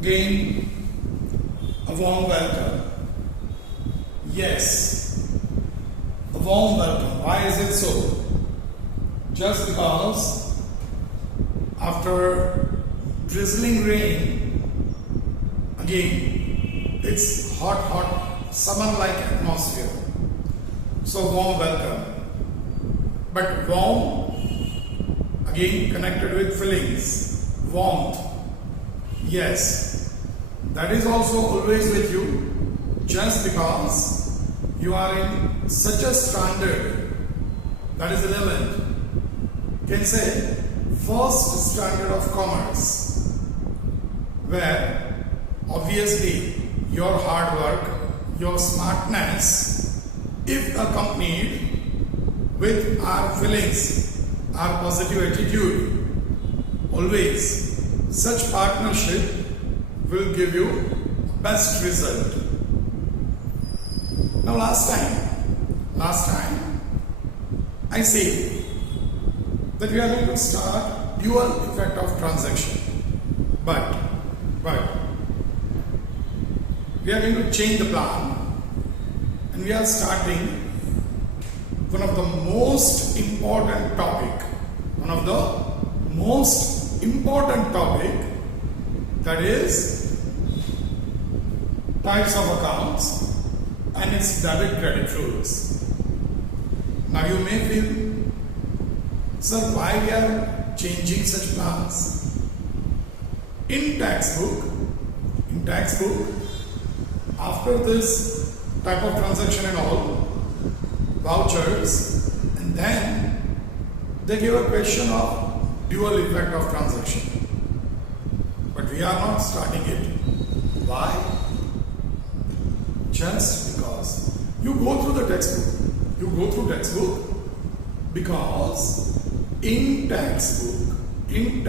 Again, a warm welcome. Yes, a warm welcome. Why is it so? Just because after drizzling rain, again, it's hot, summer-like atmosphere. So warm welcome. But warm, again connected with feelings, warmth. Yes, that is also always with you, just because you are in such a standard, that is 11th, can say first standard of commerce, where obviously your hard work, your smartness, if accompanied with our feelings, our positive attitude, always such partnership will give you best result. Now last time I said that we are going to start dual effect of transaction, but we are going to change the plan and we are starting one of the most important topic, that is types of accounts and its debit credit rules. Now you may feel, sir, why we are changing such plans? In textbook, after this type of transaction and all, vouchers, and then they give a question of dual effect of transaction. But we are not starting it. Why? Just because you go through the textbook. Because in textbook, in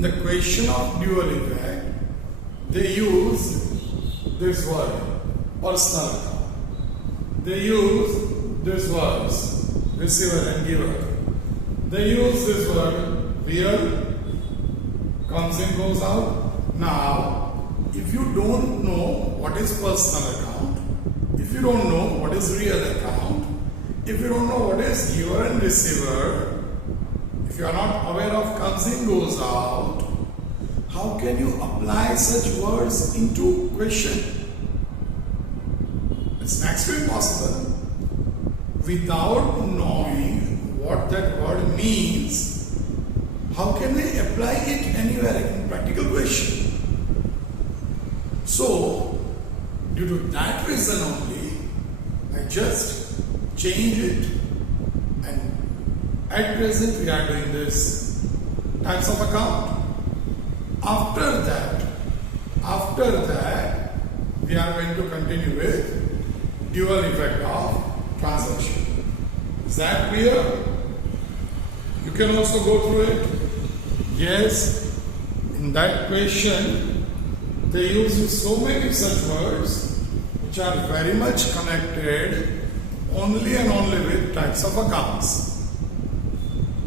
the question of dual effect, they use this word, personal account. They use this words, receiver and giver. They use this word, real, comes in, goes out. Now, if you don't know what is personal account, if you don't know what is real account, if you don't know what is giver and receiver, if you are not aware of comes in, goes out, how can you apply such words into question? It's next to impossible. Without knowing what that word means, how can we apply it anywhere in practical question? So, due to that reason only, I just change it, and at present we are doing this types of account. After that, we are going to continue with dual effect of transaction. Is that clear? You can also go through it. Yes, in that question, they use so many such words which are very much connected only and only with types of accounts.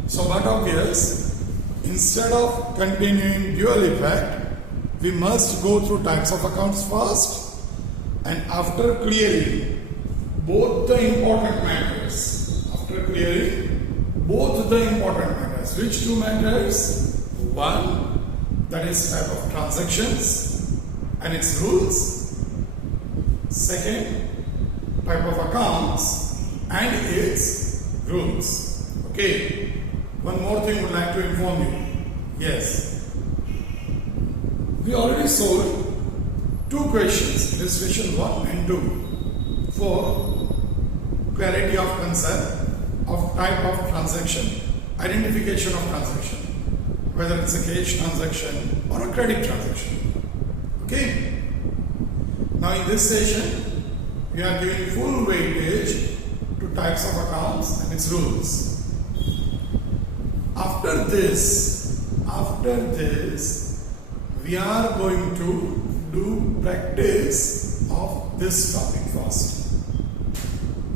So, but obvious, instead of continuing dual effect, we must go through types of accounts first, and after clearing both the important matters, which two matters? One, that is type of transactions and its rules. Second, type of accounts and its rules. Okay. One more thing I would like to inform you. Yes. We already solved two questions, illustration 1 and 2, for clarity of concept of type of transaction, identification of transaction, whether it's a cash transaction or a credit transaction. Okay. Now in this session, we are giving full weightage to types of accounts and its rules. After this, we are going to do practice of this topic first.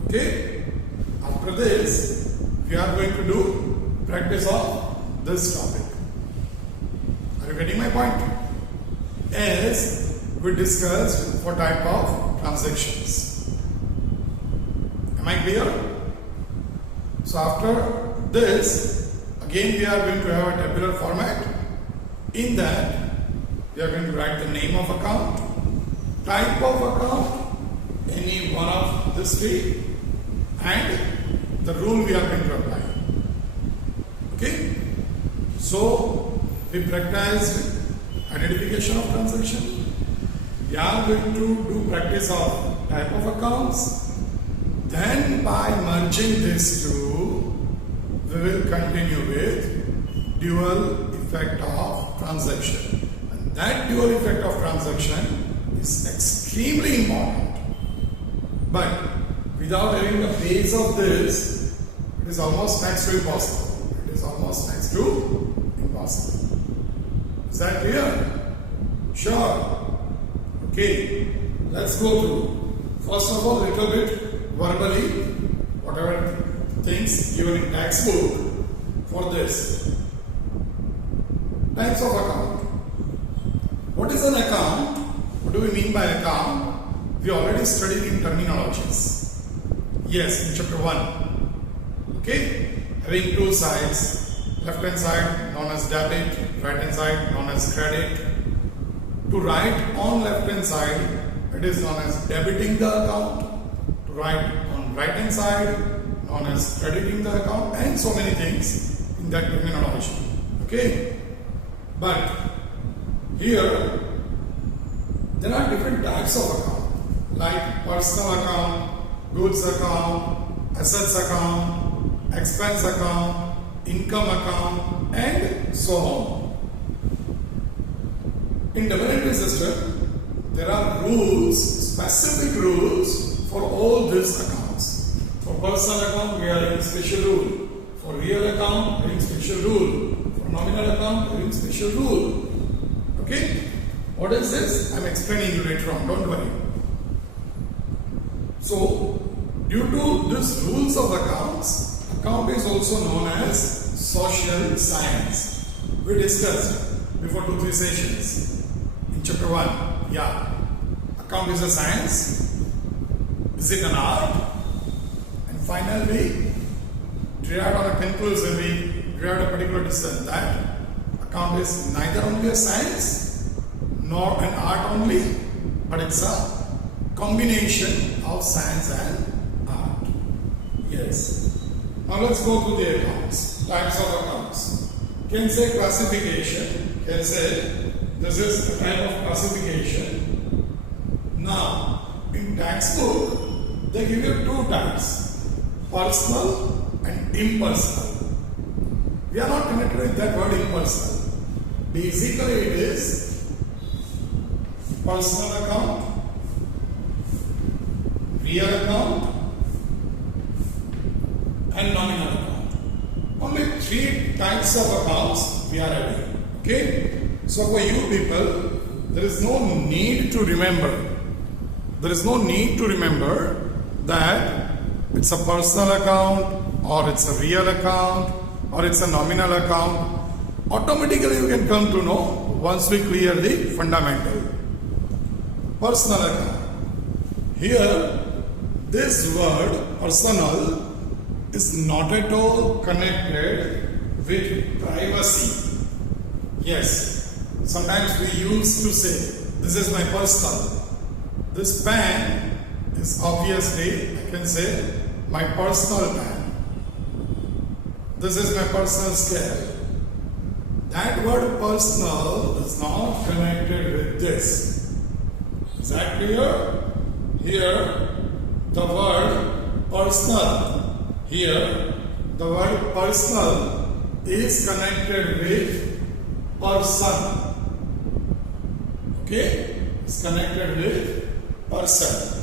Okay? After this, we are going to do practice of this topic. Are you getting my point? as we discussed for type of transactions. Am I clear? So after this, again we are going to have a tabular format. In that, we are going to write the name of account, type of account, any one of these three, and the rule we are going to apply. Okay? So, we practiced identification of transaction. We are going to do practice of type of accounts. Then by merging these two, we will continue with dual effect of transaction. And that dual effect of transaction is extremely important. But without having the base of this, it is almost next to impossible. It is almost next to impossible. Is that clear? Sure. Okay. Let's go through. First of all, little bit verbally, whatever things given in textbook for this. Types of account. What is an account? What do we mean by account? We already studied in terminologies. Yes, in chapter 1. Okay? Having two sides. Left hand side known as debit, right hand side known as credit. To write on left hand side, it is known as debiting the account. To write on right hand side, known as crediting the account, and so many things in that terminology. Okay? But here there are different types of account, like personal account, goods account, assets account, expense account, income account, and so on. In double entry system, there are rules, specific rules for all these accounts. For personal account, we are having special rule. For real account, having special rule. For nominal account, having special rule. Okay? What is this? I am explaining you later on, don't worry. So, due to these rules of accounts, account is also known as social science. We discussed before 2-3 sessions in chapter 1. Yeah. Account is a science. Is it an art? And finally, derived on a conclusion, we derived a particular decision that account is neither only a science nor an art only, but it's a combination of science and art. Yes. Now let's go to the accounts, types of accounts. Can say classification, can say this is a type of classification. Now, in textbook, they give you two types, personal and impersonal. We are not connected with that word impersonal. Basically, it is personal account, real account, and nominal account. Only three types of accounts we are having. Okay? So for you people, there is no need to remember. There is no need to remember that it's a personal account, or it's a real account, or it's a nominal account. Automatically you can come to know once we clear the fundamental. Personal account. Here, this word personal is not at all connected with privacy. Yes, sometimes we used to say, this is my personal. This pen is obviously, I can say, my personal pen. This is my personal scale. That word personal is not connected with this. Is that clear? Here, the word personal. Here, the word personal is connected with person. Okay? It's connected with person.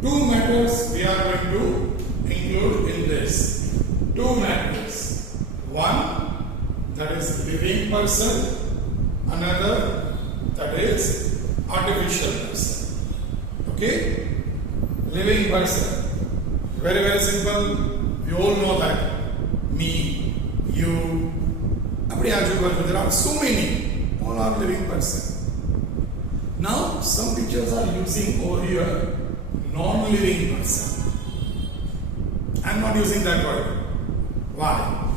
Two matters we are going to include in this. Two matters. One, that is living person. Another, that is artificial person. Okay? Living person. Very, very simple. We all know that. Me, you, there are so many. All are living person. Now, some teachers are using over here non-living person. I am not using that word. Why?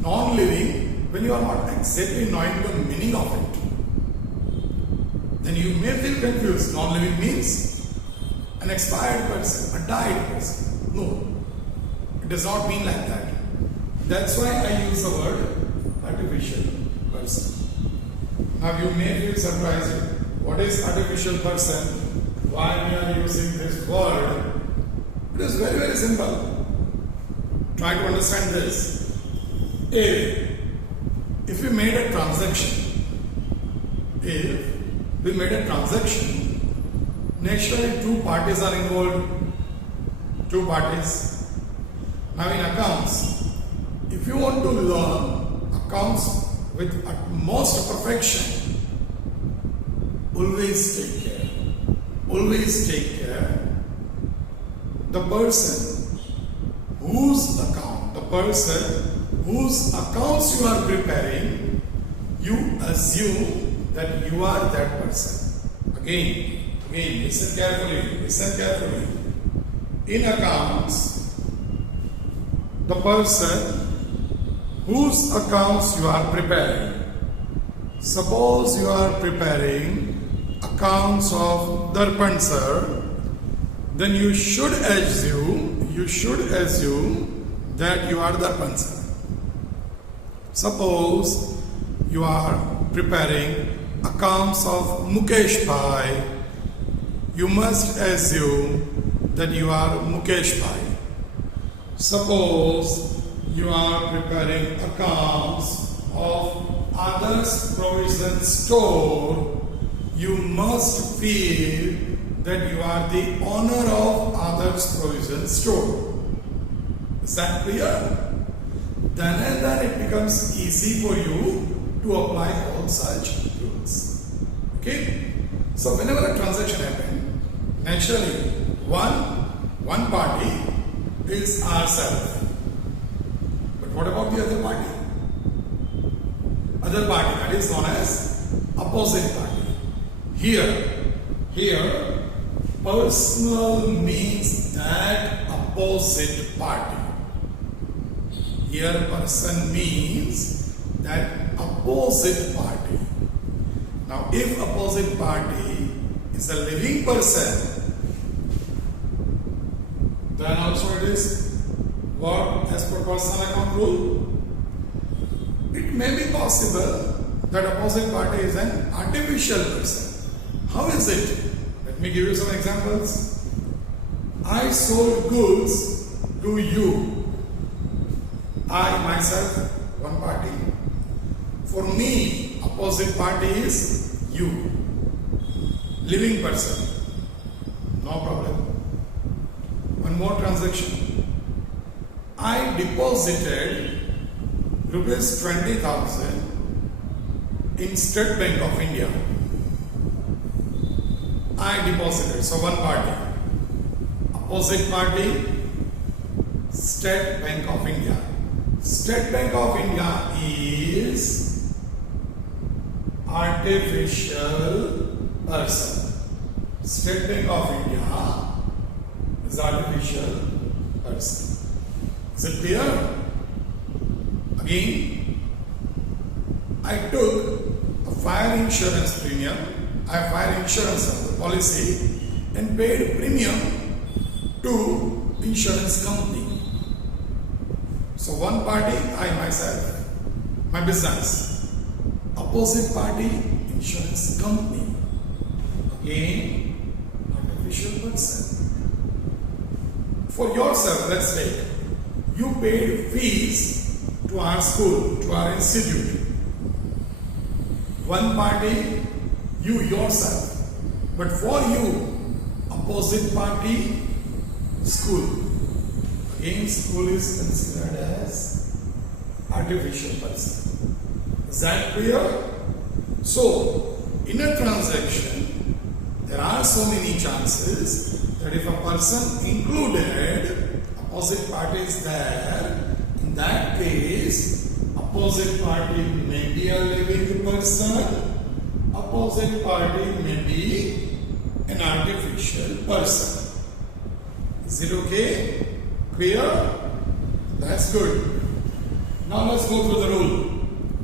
Non-living, when you are not exactly knowing the meaning of it, then you may feel confused. Non-living means an expired person, a died person. No, it does not mean like that. That's why I use the word artificial person. Now you may feel surprised. What is artificial person? Why we are using this word? It is very, very simple. Try to understand this. If we made a transaction, naturally two parties are involved. Two parties. Now in accounts, if you want to learn accounts with utmost perfection, always take care. Always take care. The person whose accounts you are preparing, you assume that you are that person. Again, listen carefully. In accounts, the person whose accounts you are preparing. Suppose you are preparing accounts of Darpan sir, then you should assume that you are Darpan sir. Suppose you are preparing accounts of Mukesh Bhai, you must assume that you are Mukesh Bhai. Suppose you are preparing accounts of others provision store, you must feel that you are the owner of others provision store. Is that clear? Then and then it becomes easy for you to apply all such rules. Okay? So whenever a transaction happens, naturally one party is ourselves. But what about the other party? Other party, that is known as opposite party. Here, personal means that opposite party. Here, person means that opposite party. Now, if opposite party is a living person, then also it is what as per personal account rule? It may be possible that opposite party is an artificial person. How is it? Let me give you some examples. I sold goods to you. I myself, one party. For me, opposite party is you. Living person. No problem. One more transaction. I deposited rupees 20,000 in State Bank of India. I deposited. So one party. Opposite party, State Bank of India. State Bank of India is artificial person. State Bank of India is artificial person. Is it clear? Again, I took a fire insurance premium, fire insurance policy, and paid premium to insurance company. So one party, I myself, my business. Opposite party, insurance company. Again, artificial person. For yourself, let's take, you paid fees to our school, to our institute. One party, you yourself. But for you, opposite party, school. Again, school is considered as artificial person. Is that clear? So, in a transaction, there are so many chances that if a person included, opposite party is there, in that case, opposite party may be a living person opposite party may be an artificial person. Is it okay? Clear? That's good. Now let's go through the rule.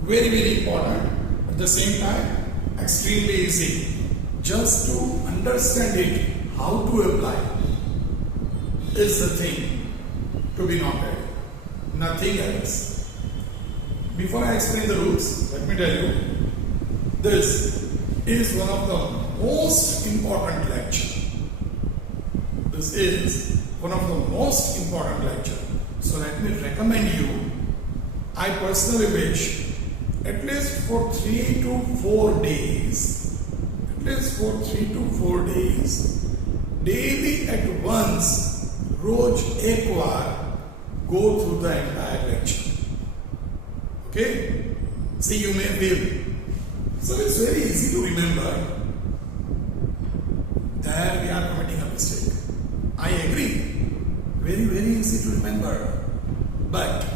Very, very important. At the same time, extremely easy. Just to understand it, how to apply is the thing to be noted. Nothing else. Before I explain the rules, let me tell you, this is one of the most important lecture. This is one of the most important lecture. So let me recommend you, I personally wish at least for 3 to 4 days, daily at once, रोज एक बार go through the entire lecture. Okay? See, you may feel. So it's very easy to remember. There we are committing a mistake. I agree. Very, very easy to remember. But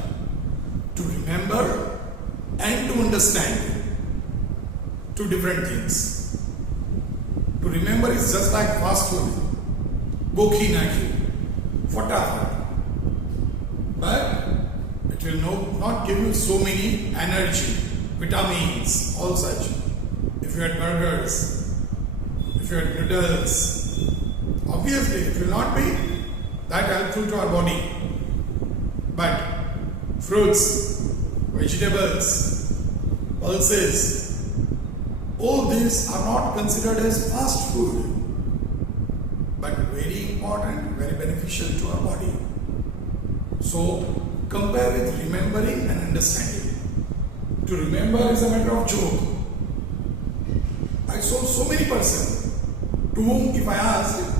to remember and to understand, two different things. To remember is just like fast food. Gokhi nakhi. Fatafat. But it will not give you so many energy, vitamins, all such. If you had burgers, if you had noodles, obviously it will not be that helpful to our body. But fruits, vegetables, pulses, all these are not considered as fast food, but very important, very beneficial to our body. So compare with remembering and understanding. To remember is a matter of joke. I saw so many persons to whom if I asked,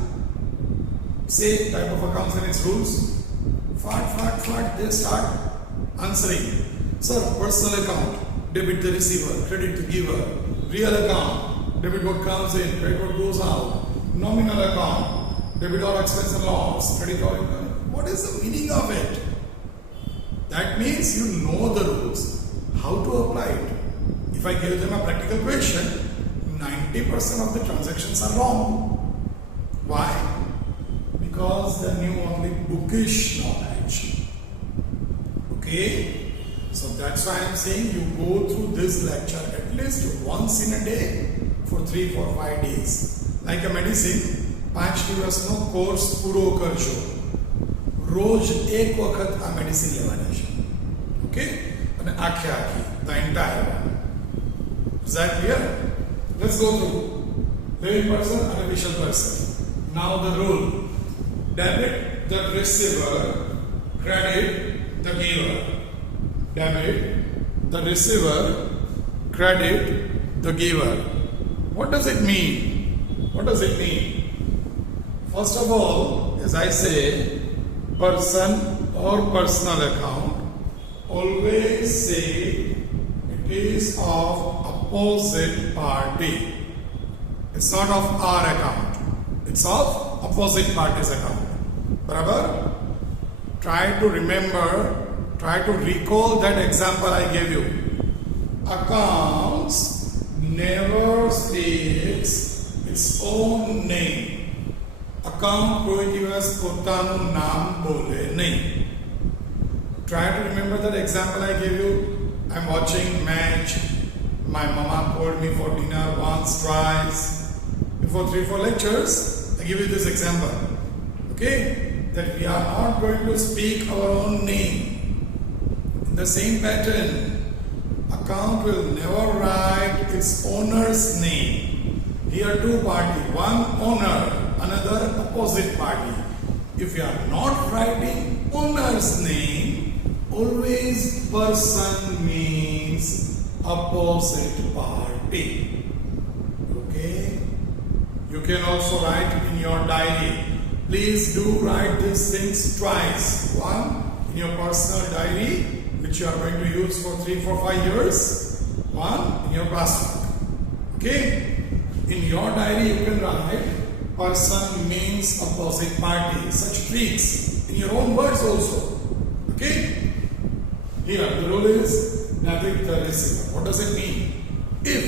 say type of accounts and its rules, fart, they start answering. Sir, personal account, debit the receiver, credit the giver. Real account, debit what comes in, credit what goes out. Nominal account, debit all expense and loss, credit all income. What is the meaning of it? That means you know the rules, how to apply it. If I give them a practical question, 90% of the transactions are wrong. Why? Because they knew only bookish knowledge. Okay? So that's why I am saying you go through this lecture at least once in a day for 3, 4, 5 days. Like a medicine, 5 દિવસનો course પૂરો કરજો. રોજ એક વખત આ medicine લેવાની છે. Okay? અને આખે આખી, the entire one. Is that clear? Let's go through. Living person, artificial person. Now the rule. Debit the receiver, credit the giver. Debit the receiver, credit the giver. What does it mean? What does it mean? First of all, as I say, person or personal account, always say it is of opposite party. It's not of our account. It's of opposite party's account. Barabar? Try to remember, try to recall that example I gave you. Accounts never speaks its own name. Account કોઈ દિવસ પોતાનું નામ બોલે નહીં. Try to remember that example I gave you. I'm watching match. My mama called me for dinner once, twice. Before 3, 4 lectures, I give you this example. Okay? That we are not going to speak our own name. In the same pattern, account will never write its owner's name. Here two parties, one owner, another opposite party. If you are not writing owner's name, always person means opposite party. Okay? You can also write in your diary. Please do write these things twice. One in your personal diary, which you are going to use for 3, 4, 5 years. One in your classwork. Okay? In your diary, you can write person means opposite party. Such tricks in your own words also. Okay? Here, the rule is debit the receiver. What does it mean? If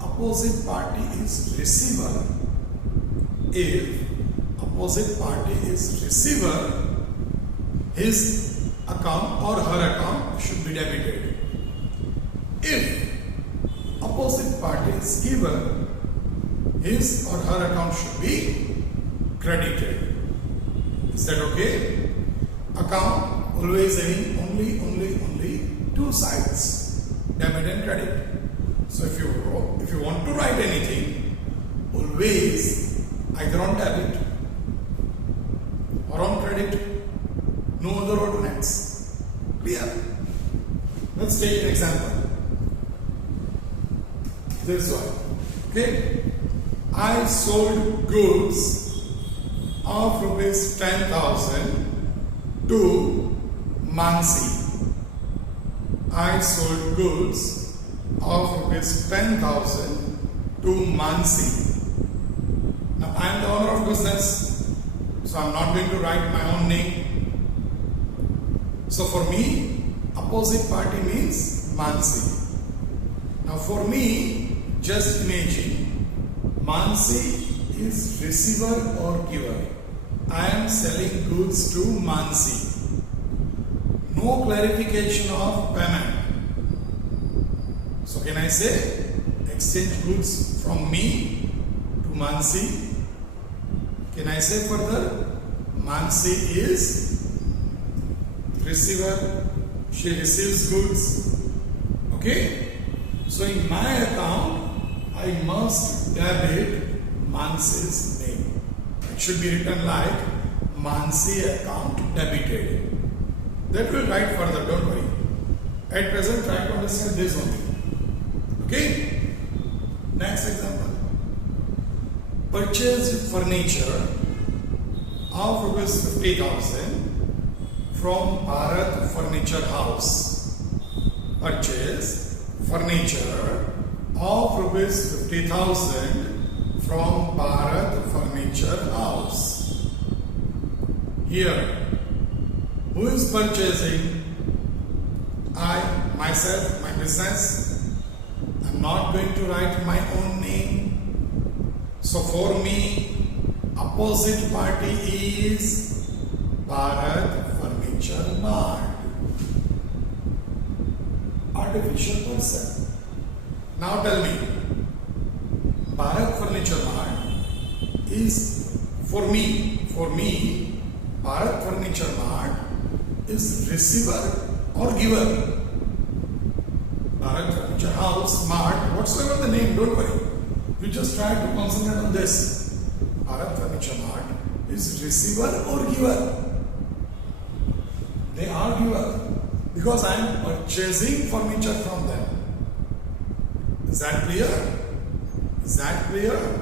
a opposite party is receiver, if opposite party is receiver, his account or her account should be debited. If opposite party is giver, his or her account should be credited. Is that okay? Account always having only two sides, debit and credit. So if you want to write anything, always either on debit or on credit, no other alternates. Clear? Let's take an example. This one. Okay? I sold goods of rupees 10,000 to Mansi. I sold goods of rupees 10,000 to Mansi. Now I am the owner of business, so I am not going to write my own name. So for me, opposite party means Mansi. Now for me, just imagine, Mansi is receiver or giver. I am selling goods to Mansi. No clarification of payment. So can I say exchange goods from me to Mansi? Can I say further Mansi is receiver, she receives goods. Okay? So in my account, I must debit Mansi's name. It should be written like Mansi account debited. That will write further, don't worry. At present, try to understand this only. Okay? Next example. Purchased furniture of rupees 50,000 from Bharat Furniture House. Purchase furniture of rupees 50,000 from Bharat Furniture House. Here, who is purchasing? I, myself, my business. I am not going to write my own name. So for me, opposite party is Bharat Furniture Mart. Artificial person. Now tell me, Bharat Furniture Mart is for me, Bharat Furniture Mart is receiver or giver. Bharat Furniture House, Mart, whatsoever the name, don't worry. You just try to concentrate on this. Bharat Furniture Mart is receiver or giver. They are giver because I am purchasing furniture from them. Is that clear? Is that clear?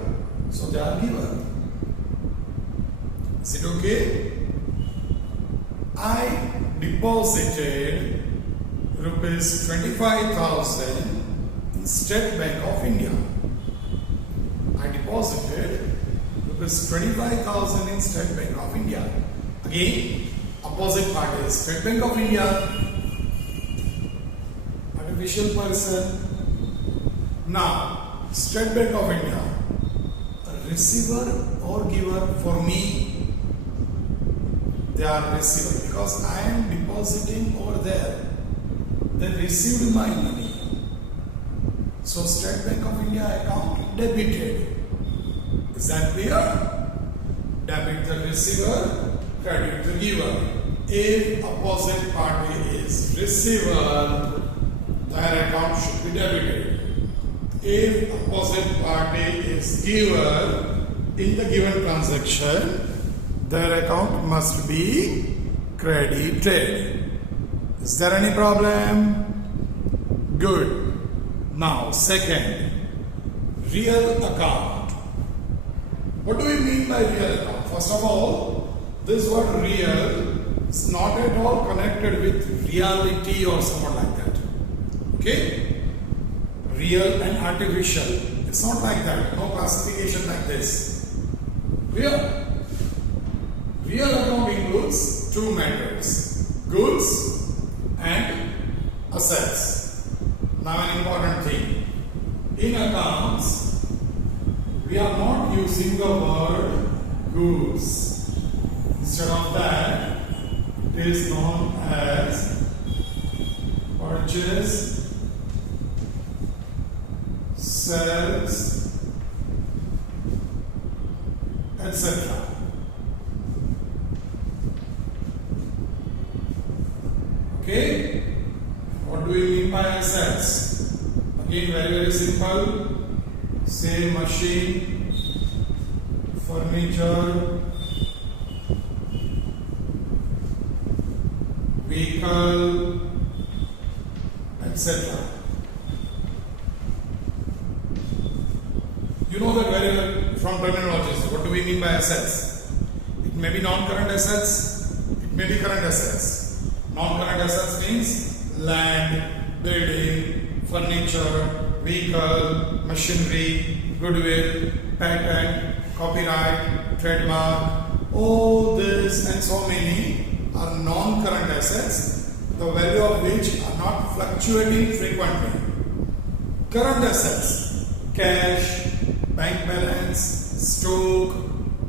So they are giver. Is it okay? I deposited rupees 25,000 in State Bank of India. I deposited rupees 25,000 in State Bank of India. Again, opposite party is State Bank of India. Artificial person. Now, State Bank of India, a receiver or giver for me? They are receiver because I am depositing over there. They received my money. So State Bank of India account debited. Is that clear? Debit the receiver, credit the giver. If opposite party is receiver, their account should be debited. If opposite party is giver, in the given transaction, their account must be credited. Is there any problem? Good. Now, second, real account. What do we mean by real account? First of all, this word real is not at all connected with reality or something like that. Okay? Real and artificial. It's not like that. No classification like this. Real. Real account includes two matters, goods and assets. Now an important thing. in accounts, we are not using the word goods. Instead of that, it is known as purchase, sales, etc. Okay? What do we mean by assets? Again, very simple. Say machine, furniture, vehicle, etc. You know that very well from terminologies. What do we mean by assets? It may be non-current assets, it may be current assets. Non-current assets means land, building, furniture, vehicle, machinery, goodwill, patent, copyright, trademark. All this and so many are non-current assets, the value of which are not fluctuating frequently. Current assets, cash, bank balance, stock,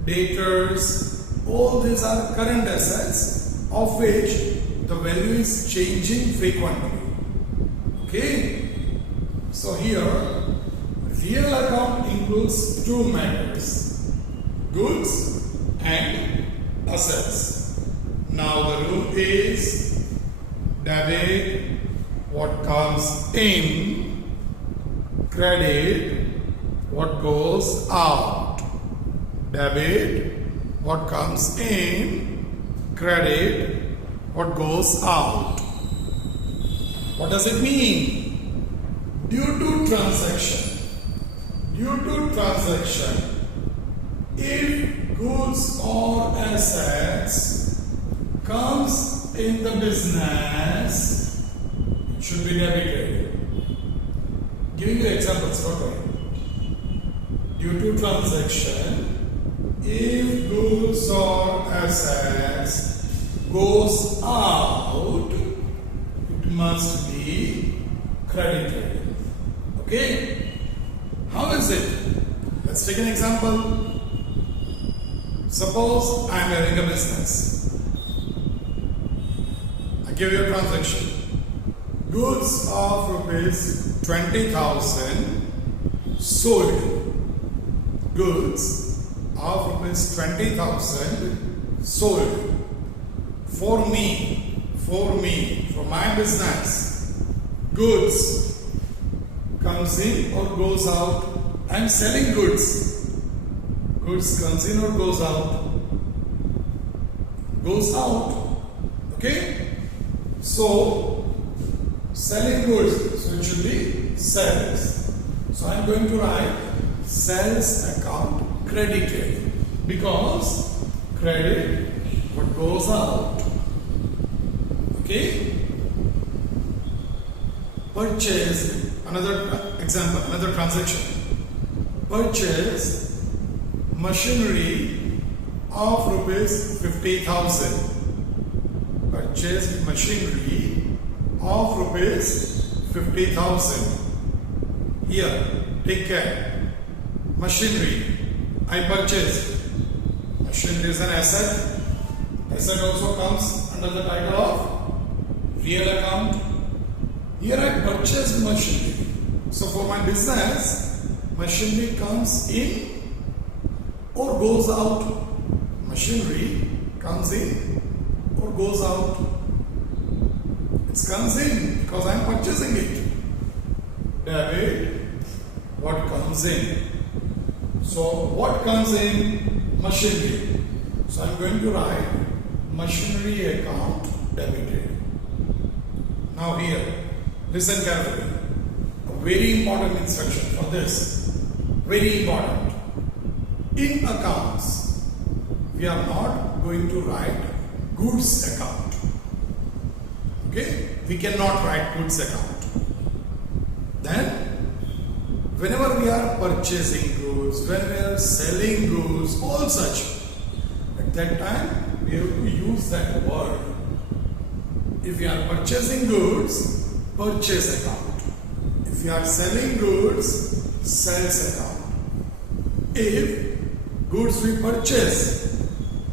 debtors, all these are current assets of which the value is changing frequently. Okay? So here, real account includes two matters, goods and assets. Now the rule is debit what comes in, credit what goes out. Debit what comes in, credit what goes out. What does it mean? Due to transaction, if goods or assets comes in the business, it should be debited. Giving you examples, okay? Due to transaction, if goods or assets goes out, it must be credited. Okay? How is it? Let's take an example. Suppose I am having a business. I give you a transaction. Goods of rupees 20,000 sold. Goods of rupees 20,000 sold. For me, for my business, goods comes in or goes out. I am selling goods. Goods comes in or goes out. Goes out. Okay? So, selling goods. So it should be sales. So I am going to write sales account credited, because credit what goes out. Okay? Purchase, another example, another transaction. Purchase machinery of rupees 50,000. Purchase machinery of rupees 50,000. Here, take care. Machinery, I purchased. Machinery is an asset. Asset also comes under the title of real account. Here I purchased machinery. So for my business, machinery comes in or goes out. Machinery comes in or goes out. It comes in because I am purchasing it. Debit, what comes in? So what comes in? Machinery. So I am going to write machinery account debited. Now here, listen carefully. A very important instruction for this. Very important. In accounts, we are not going to write goods account. Okay? We cannot write goods account. Then, whenever we are purchasing goods, when we are selling goods, all such, at that time, we have to use that word. If we are purchasing goods, purchase account. If we are selling goods, sales account. If goods we purchase,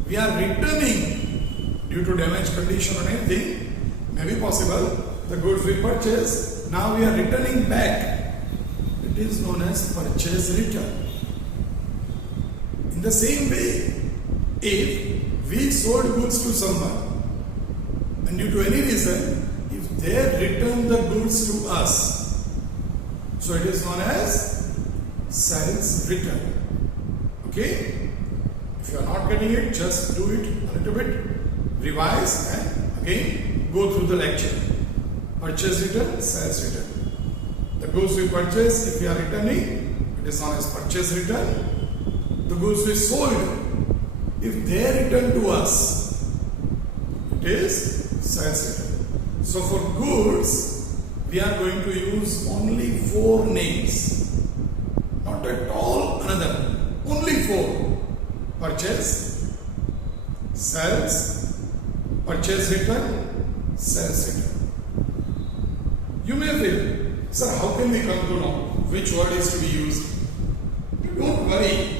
we are returning due to damage condition or anything, may be possible, the goods we purchase, now we are returning back. It is known as purchase return. In the same way, if we sold goods to someone and due to any reason, if they return the goods to us, so it is known as sales return. Okay? If you are not getting it, just do it a little bit, revise and again go through the lecture. Purchase return, sales return. The goods we purchase, if we are returning, it is known as purchase return. The goods we sold, if they return to us, it is sales return. So for goods, we are going to use only 4 names. Not at all another. Only 4. Purchase, sales, purchase return, sales return. You may feel, sir, how can we come to know which word is to be used? Don't worry.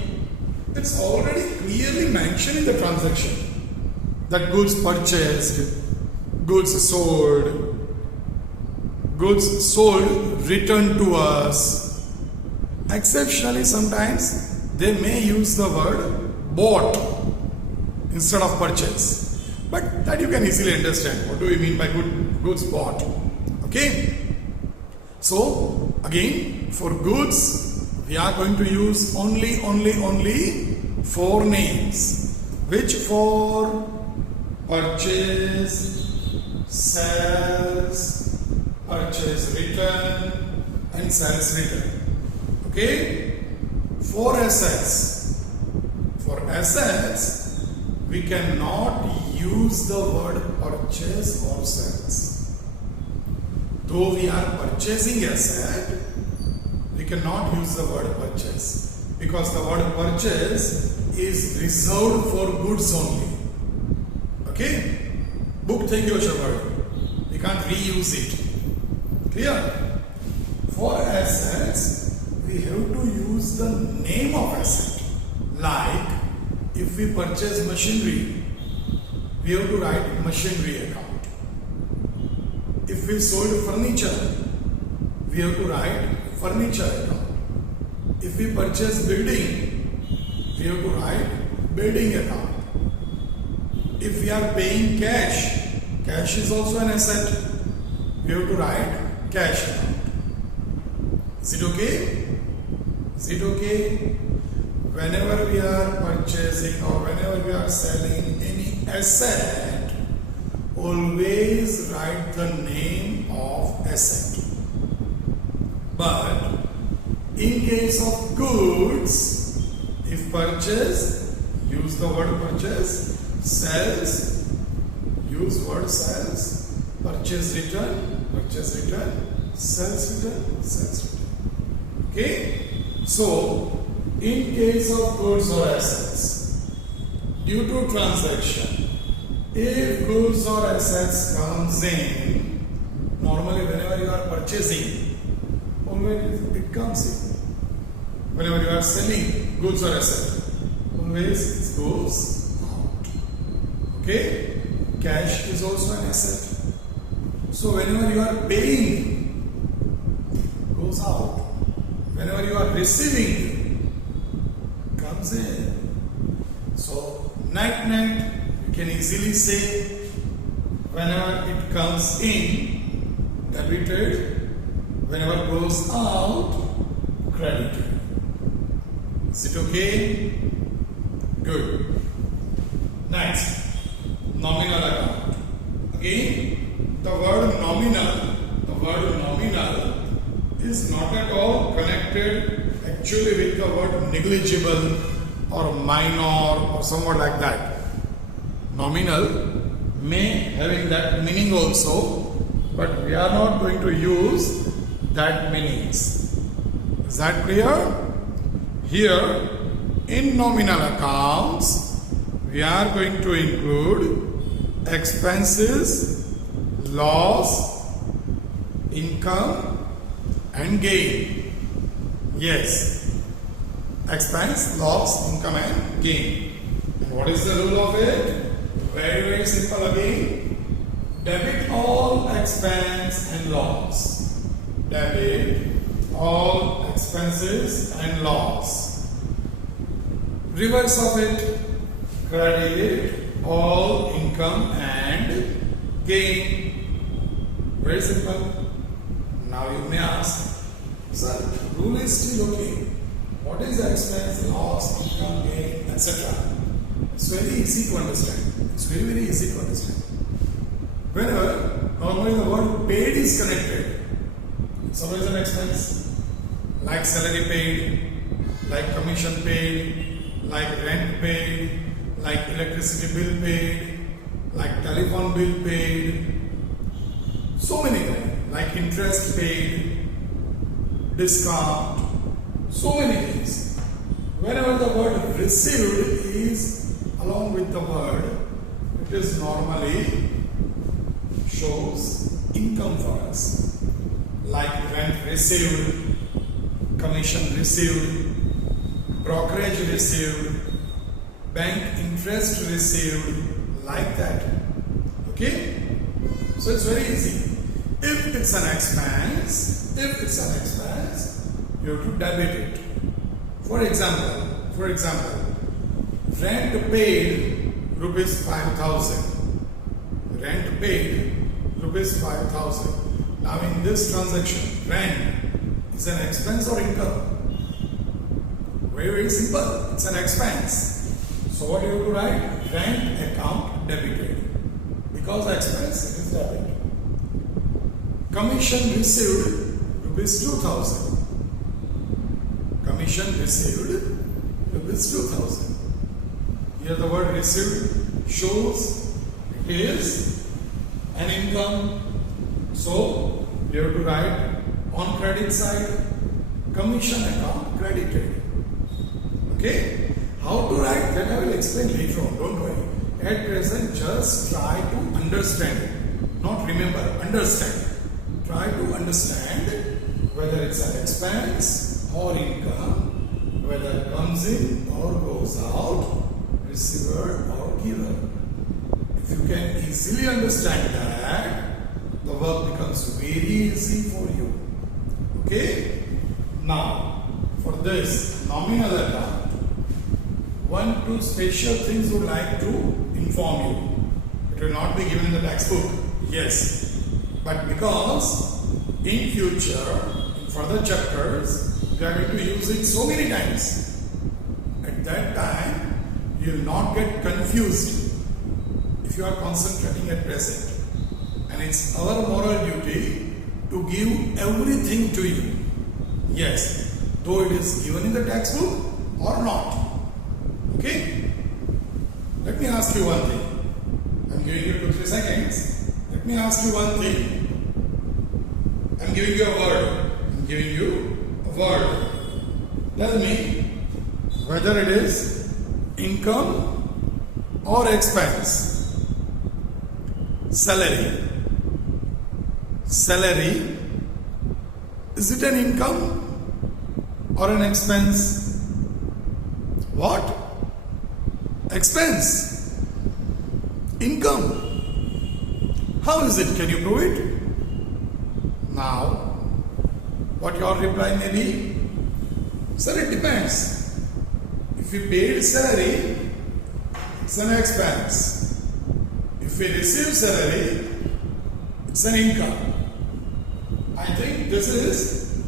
It's already clearly mentioned in the transaction that goods purchased, goods sold returned to us. Exceptionally, sometimes they may use the word bought instead of purchase. But that you can easily understand. What do we mean by goods bought? Okay? So, again, for goods, we are going to use only 4 names. Which 4? Purchase, sales, purchase return and sales return. Okay? For assets. For assets, we cannot use the word purchase or sales. Though we are purchasing asset, we cannot use the word purchase because the word purchase is reserved for goods only. Okay? Book take your word. We can't reuse it. Clear? For assets, we have to use the name of asset. Like, if we purchase machinery, we have to write machinery account. If we sold furniture, we have to write furniture account. If we purchase building, we have to write building account. If we are paying cash, cash is also an asset. We have to write cash account. Is it okay? Is it okay? Whenever we are purchasing or whenever we are selling any asset, always write the name of asset. But in case of goods, if purchase, use the word purchase, sales, use word sales, purchase return, sales return. Okay? So, in case of goods or assets, due to transaction, if goods or assets comes in, normally whenever you are purchasing, always it comes in. Whenever you are selling goods or assets, always it goes out. Okay? Cash is also an asset. So whenever you are paying, it goes out. Whenever you are receiving, it comes in. So net, you can easily say, whenever it comes in, debited. Whenever it goes out, credited. Is it okay? Good. Next, nominal account. Again, the word nominal is not at all connected actually with the word negligible or minor or somewhat like that. Nominal may having that meaning also, but we are not going to use that meanings. Is that clear? Here, in nominal accounts, we are going to include expenses, loss, income and gain. Yes. Expense, loss, income and gain. And what is the rule of it? Very, very simple again. Debit all expense and loss. Debit all expenses and loss. Reverse of it. Credit all income and gain. Very simple. Now you may ask, sir, rule is still okay. What is the expense, loss, income, gain, etc.? It's very easy to understand. It's very, very easy to understand. Whenever normally the word paid is connected, it's always an expense. Like salary paid, like commission paid, like rent paid, like electricity bill paid, like telephone bill paid, so many things, like interest paid, discount, so many things. Whenever the word received is along with the word, it is normally shows income for us. Like rent received, commission received, brokerage received, bank interest received, like that. Okay? So it's very easy. If it's an expense, you have to debit it. For example, rent paid rupees 5,000. Rent paid rupees 5,000. Now in this transaction, rent is an expense or income? Very, very simple. It's an expense. So what you have to write? Rent account debited. Because the expense is debit. Commission received rupees 2,000. Commission received rupees 2,000. Here the word received shows it is an income. So you have to write on credit side, commission account credited. Okay? How to write that I will explain later on. Don't worry. At present, just try to understand it. Not remember, understand. Try to understand whether it's an expense or income, whether it comes in or goes out, receiver or giver. If you can easily understand that, the work becomes very easy for you. Okay? Now, for this nominal account, 1-2 special things would like to inform you. It will not be given in the textbook, yes, but because in future, in further chapters, we are going to use it so many times. At that time, you will not get confused if you are concentrating at present. And it's our moral duty to give everything to you. Yes, though it is given in the textbook or not. Okay? Let me ask you one thing. I'm giving you 2-3 seconds. Let me ask you one thing. I'm giving you a word. Tell me whether it is income or expense. Salary. Salary. Is it an income or an expense? What? Expense. Income. How is it? Can you prove it? Now, what your reply may be? Sir, it depends. If we paid salary, it's an expense. If we receive salary, it's an income. I think this is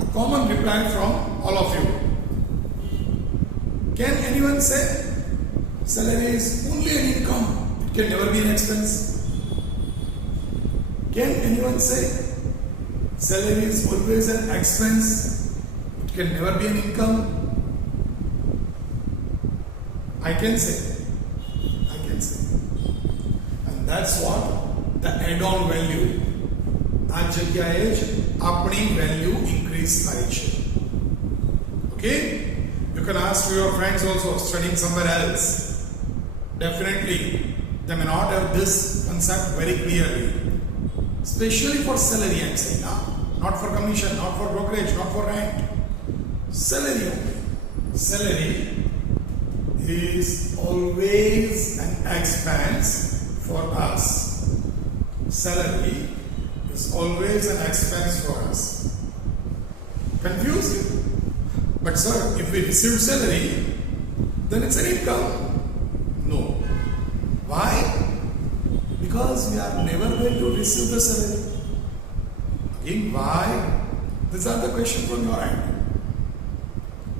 a common reply from all of you. Can anyone say salary is only an income? It can never be an expense. Can anyone say salary is always an expense? It can never be an income? I can say. And that's what the add-on value. આ જગ્યાએ જ આપણી value increase થાય છે. Okay? You can ask to your friends also studying somewhere else. Definitely, they may not have this concept very clearly. Especially for salary, I'm saying now. Not for commission, not for brokerage, not for rent. salary only. Salary is always an expense for us. Salary is always an expense for us. Confused? But sir, if we receive salary, then it's an income. No. Why? Because we are never going to receive the salary. Again, why? These are the questions from your end.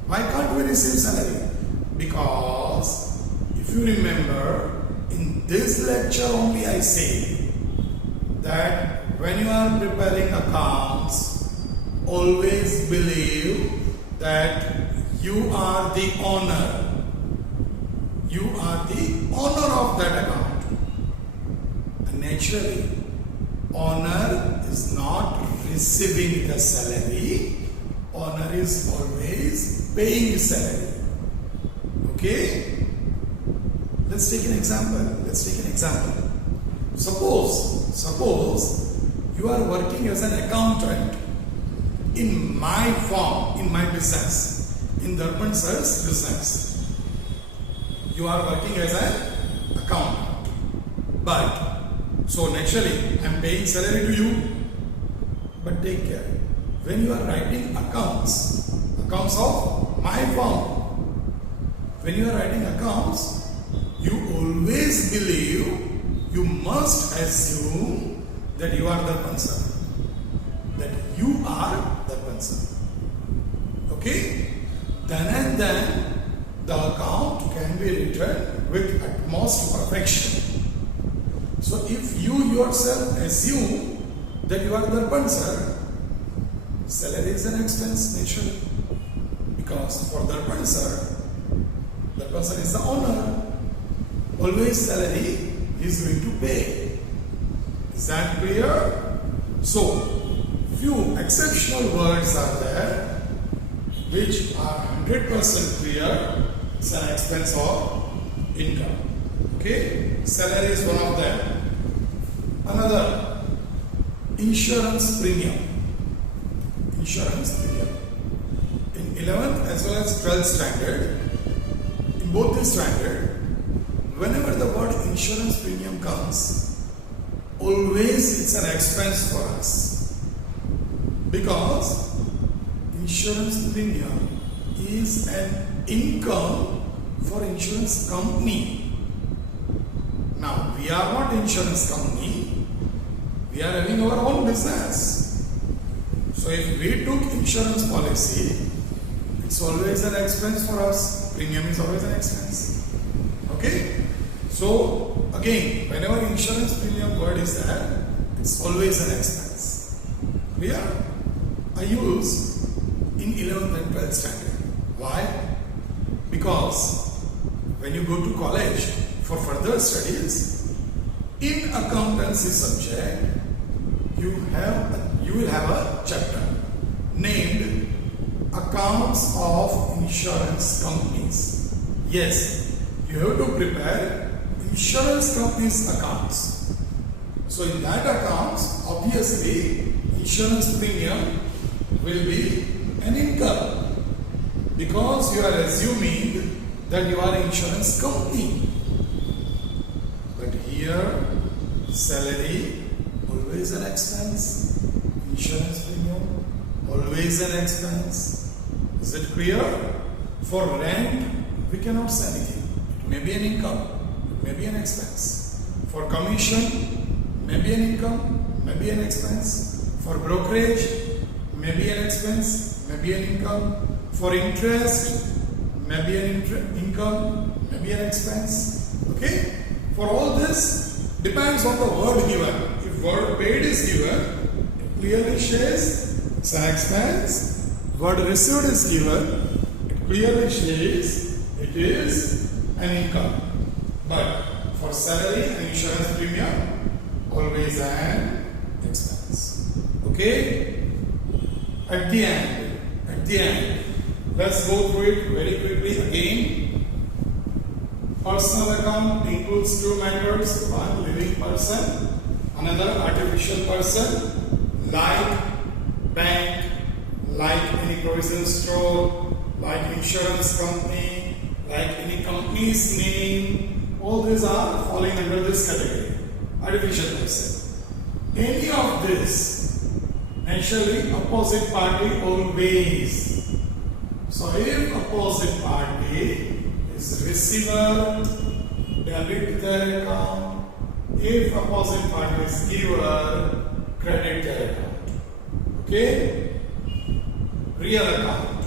Why can't we receive salary? Because if you remember, in this lecture only I say that when you are preparing accounts, always believe that you are the owner. You are the owner of that account. And naturally, owner is not receiving the salary. Owner is always paying salary. Okay? Let's take an example. Suppose you are working as an accountant in my firm, in my business, in Darpan sir's business. You are working as an accountant. But, so naturally, I am paying salary to you. But take care. When you are writing accounts of my firm, when you are writing accounts, you always believe, you must assume that you are the concern. That you are the concern. Okay? Then and then, the account can be written with utmost perfection. So if you yourself assume that you are the concern, salary is an expense naturally. Because for the concern is the owner. Always salary is going to pay. Is that clear? So, few exceptional words are there which are 100% clear. It's an expense or income. Okay? Salary is one of them. Another, insurance premium. Insurance premium. In 11th as well as 12th standard, in both the standard, whenever the word insurance premium comes, always it's an expense for us. Because insurance premium is an income for insurance company. Now, we are not insurance company. We are having our own business. So if we took insurance policy, it's always an expense for us. Premium is always an expense. Okay? So again, whenever insurance premium word is there, it's always an expense. Clear? I use in 11th and 12th standard. Why? Because when you go to college for further studies, in accountancy subject, you will have a chapter named Accounts of Insurance Companies. Yes, you have to prepare insurance companies' accounts. So in that accounts, obviously, insurance premium will be an income because you are assuming that you are an insurance company. But here, salary, always an expense. Insurance premium, always an expense. Is it clear? For rent, we cannot say anything. It may be an income, it may be an expense. For commission, may be an income, may be an expense. For brokerage, may be an expense, may be an income. For interest, may be an income, may be an expense. Okay? For all this, depends on the word given. If word paid is given, it clearly says it's an expense. Word received is given, it clearly says it is an income. But for salary and insurance premium, always an expense. Okay? At the end, let's go through it very quickly again. Personal account includes two matters: one, living person; another, artificial person, like bank, like any provision store, like insurance company, like any company's name, all these are falling under this category, artificial person. Any of this, naturally opposite party always. So if opposite party is receiver, debit their account. If opposite party is giver, credit their account. Okay? Real account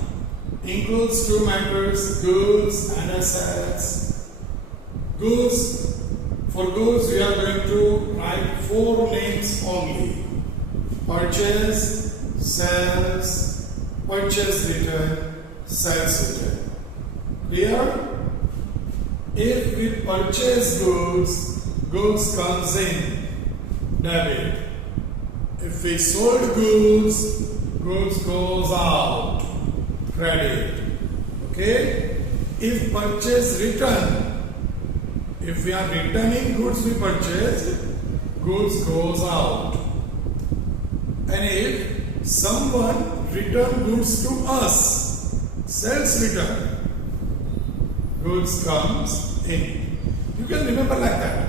includes two matters, goods and assets. Goods, for goods we are going to write four names only. Purchase, sales, purchase return, sales return. Clear? If we purchase goods, goods comes in debit. If we sold goods, goods goes out, credit. Okay? If purchase return, if we are returning goods we purchased, goods goes out. And if someone return goods to us, sales return, goods comes in. You can remember like that.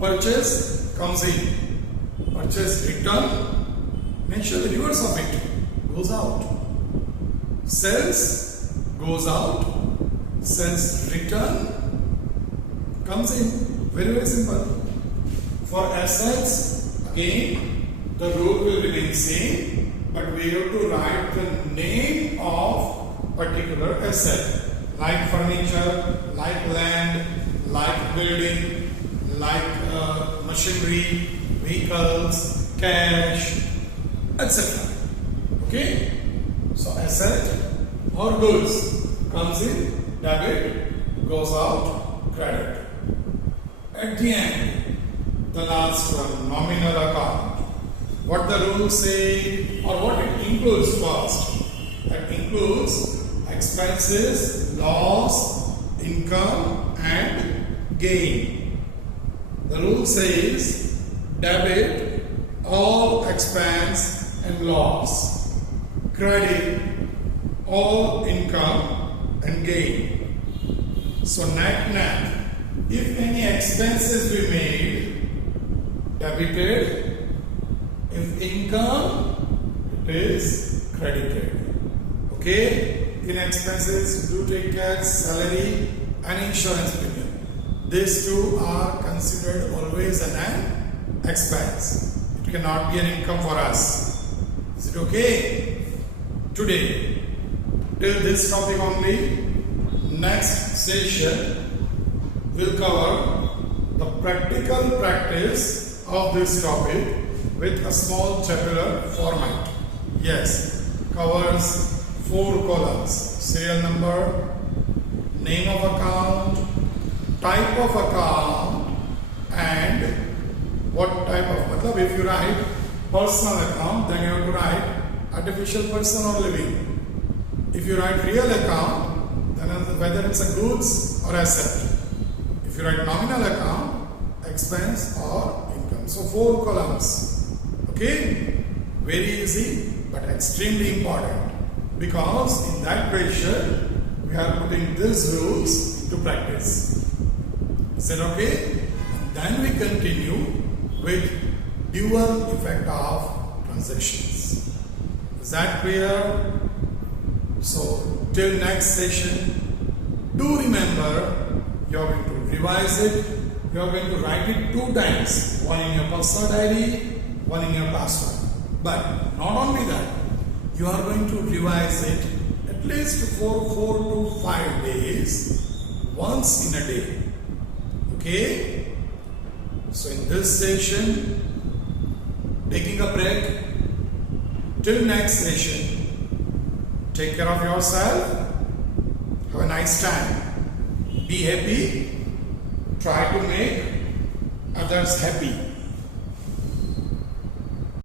Purchase comes in. Purchase return, mention the reverse of it, goes out. Sales goes out. Sales return comes in. Very, very simple. For assets, again, the rule will remain same, but we have to write the name of particular asset. Like furniture, like land, like building, like machinery, vehicles, cash, etc. Okay? So asset or goods comes in debit, goes out credit. At the end, the last one, nominal account. What the rules say or what it includes first? That includes expenses, loss, income and gain. The rule says debit all expense and loss, credit all income and gain. So net, if any expenses we made, debited. If income, it is credited. Okay? In expenses, do take care salary and insurance premium. These two are considered always an expense. It cannot be an income for us. Is it okay? Today, till this topic only. Next session will cover the practical practice of this topic with a small tabular format. Yes, covers 4 columns: serial number, name of account, type of account, and what type of, if you write personal account, then you have to write artificial person or living. If you write real account, then whether it's a goods or asset. If you write nominal account, expense or income. So 4 columns. Okay? Very easy but extremely important, because in that question we are putting these rules to practice. Is that okay? And then we continue with dual effect of transactions. Is that clear? So till next session, do remember you are going to revise it. You are going to write it 2 times, one in your personal diary, one in your classroom. But not only that, you are going to revise it at least for 4 to 5 days, once in a day. Okay? So in this session, taking a break. Till next session, take care of yourself. Have a nice time. Be happy. Try to make others happy.